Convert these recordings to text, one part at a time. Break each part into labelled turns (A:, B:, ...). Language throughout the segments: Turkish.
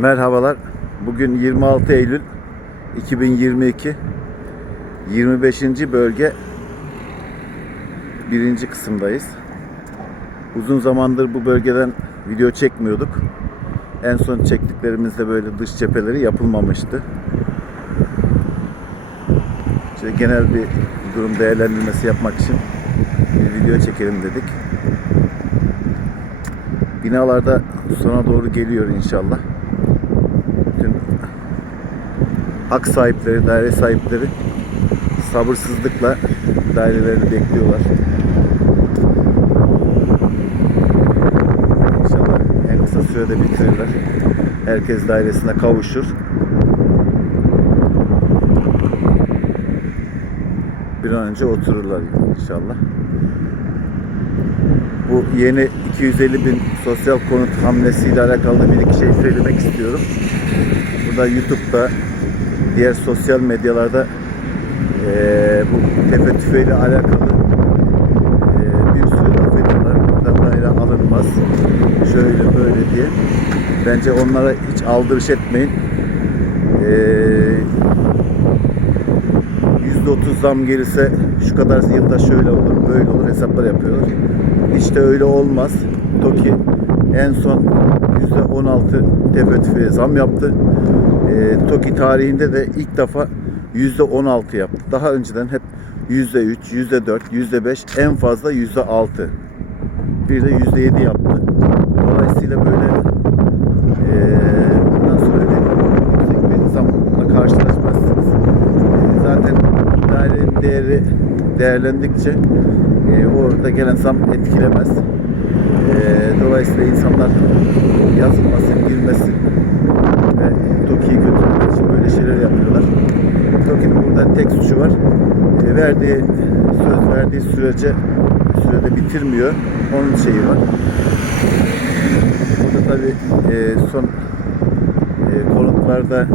A: Merhabalar. Bugün 26 Eylül 2022 25. bölge birinci kısımdayız. Uzun zamandır bu bölgeden video çekmiyorduk. En son çektiklerimizde böyle dış cepheleri yapılmamıştı. İşte genel bir durum değerlendirmesi yapmak için bir video çekelim dedik. Binalarda sona doğru geliyor inşallah. Hak sahipleri, daire sahipleri sabırsızlıkla dairelerini bekliyorlar. İnşallah en kısa sürede bitirirler. Herkes dairesine kavuşur. Bir an önce otururlar inşallah. Bu yeni 250 bin sosyal konut hamlesiyle alakalı bir iki şey söylemek istiyorum. Burada YouTube'da, diğer sosyal medyalarda eee bu tepe tüfeğiyle alakalı eee, bir sürü laf ediyorlar. Buradan daire alınmaz, şöyle böyle diye. Bence onlara hiç aldırış etmeyin. Eee %30 zam gelirse şu kadar yılda şöyle olur, böyle olur hesaplar yapıyorlar. Hiç de öyle olmaz. TOKİ en son %16 tefe tüfeğe zam yaptı. E, TOKİ tarihinde de ilk defa %16 yaptı. Daha önceden hep %3, %4, %5 en fazla %6. Bir de %7 yaptı. Dolayısıyla böyle e, sonra öyle yüksek bir zamla karşılaşmazsınız. E, zaten dairenin değeri değerlendikçe e, orada gelen zam etkilemez. E, dolayısıyla insanlar yazılmasın, girmesin ve TOKİ'yi götürmek için böyle şeyler yapıyorlar. TOKİ'nin burada tek suçu var. E, verdiği söz verdiği sürece sürede bitirmiyor. Onun şeyi var. Burada tabii e, son e, konutlarda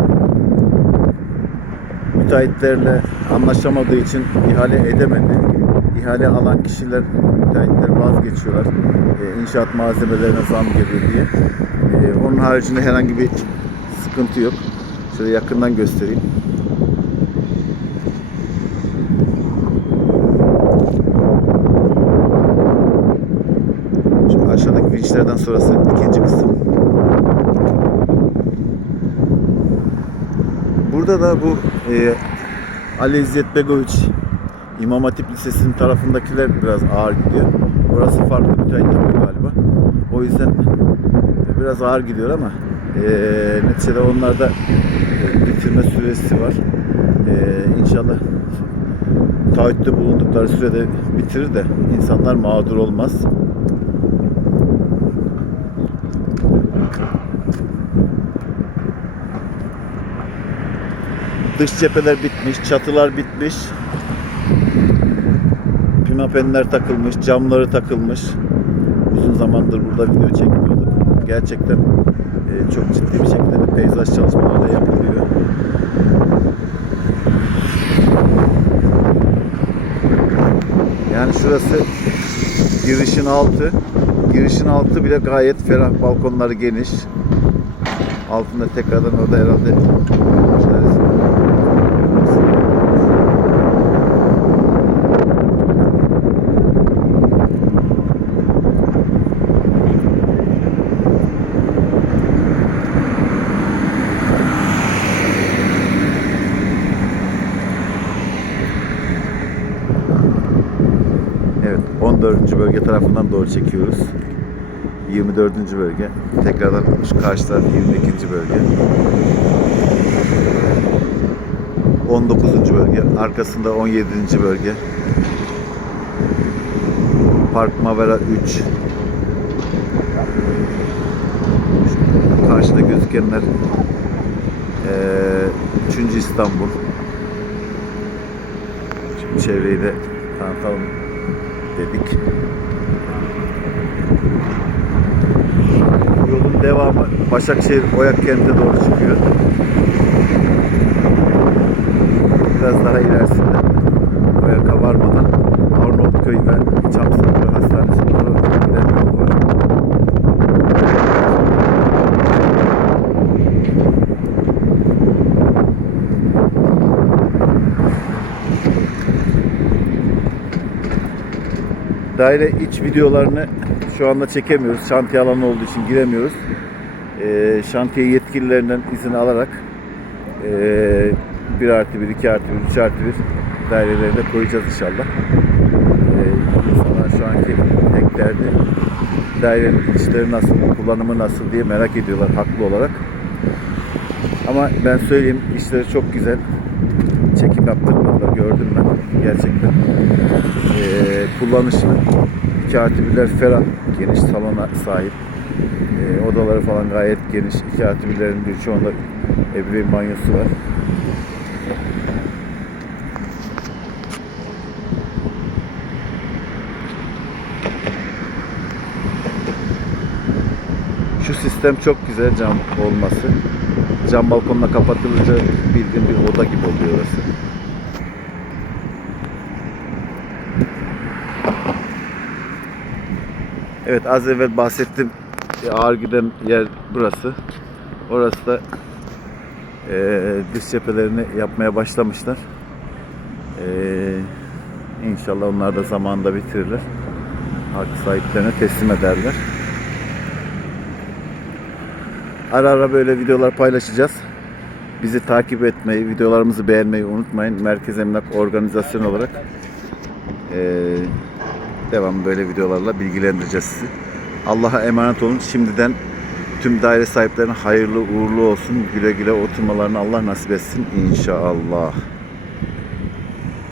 A: müteahhitlerle anlaşamadığı için ihale edemedi. İhale alan kişiler, müteahhitler vazgeçiyorlar. E, inşaat malzemelerine zam geliyor diye. E, onun haricinde herhangi bir sıkıntı yok. Şöyle yakından göstereyim. Şu aşağıdaki vinçlerden sonrası ikinci kısım. Burada da bu e, Ali İzzet Begoviç İmam Hatip Lisesi'nin tarafındakiler biraz ağır gidiyor. Orası farklı müteahhit yapıyor galiba. O yüzden e, biraz ağır gidiyor ama e, neticede onlarda e, bitirme süresi var. E, inşallah taahhütte bulundukları sürede bitirir de insanlar mağdur olmaz. Dış cepheler bitmiş, çatılar bitmiş. Pimapenler takılmış, camları takılmış. Uzun zamandır burada video çekmiyorduk. Gerçekten e, çok ciddi bir şekilde de peyzaj çalışmaları da yapılıyor. Yani şurası girişin altı. Girişin altı bile gayet ferah, balkonları geniş. Altında tekrardan orada herhalde 14. bölge tarafından doğru çekiyoruz. 24. bölge. Tekrardan şu karşı taraf 22. bölge. 19. bölge. Arkasında 17. bölge. Park Mavera 3. Karşıda gözükenler eee 3. İstanbul. Şimdi çevreyi de tanıtalım dedik. Yolun devamı Başakşehir Oyak kente doğru çıkıyor. Biraz daha ilerisinde Oyak'a varmadan Arnavutköy ve Çamsaklı Hastanesi'ne doğru giden yol var. Daire iç videolarını şu anda çekemiyoruz. Şantiye alanı olduğu için giremiyoruz. Ee, şantiye yetkililerinden izin alarak ee, 1 artı 1, 2 artı 1, 3 artı 1 daireleri koyacağız inşallah. İnsanlar şu anki tek derdi dairenin içleri nasıl, kullanımı nasıl diye merak ediyorlar haklı olarak. Ama ben söyleyeyim işleri çok güzel. Çekim yaptığımda gördüm ben gerçekten. Ee, kullanışlı. 2 artı 1'ler ferah, geniş salona sahip. Ee, odaları falan gayet geniş. 2 artı 1'lerin birçoğunda ebeveyn banyosu var. Şu sistem çok güzel cam olması. Cam balkonla kapatılınca bildiğin bir oda gibi oluyor orası. Evet az evvel bahsettim. E, Ağır giden yer burası. Orası da e, dış cephelerini yapmaya başlamışlar. E, inşallah onlar da zamanında bitirirler. Hak sahiplerine teslim ederler. Ara ara böyle videolar paylaşacağız. Bizi takip etmeyi, videolarımızı beğenmeyi unutmayın. Merkez Emlak Organizasyon olarak eee devam böyle videolarla bilgilendireceğiz sizi. Allah'a emanet olun. Şimdiden tüm daire sahiplerine hayırlı uğurlu olsun. Güle güle oturmalarını Allah nasip etsin inşallah.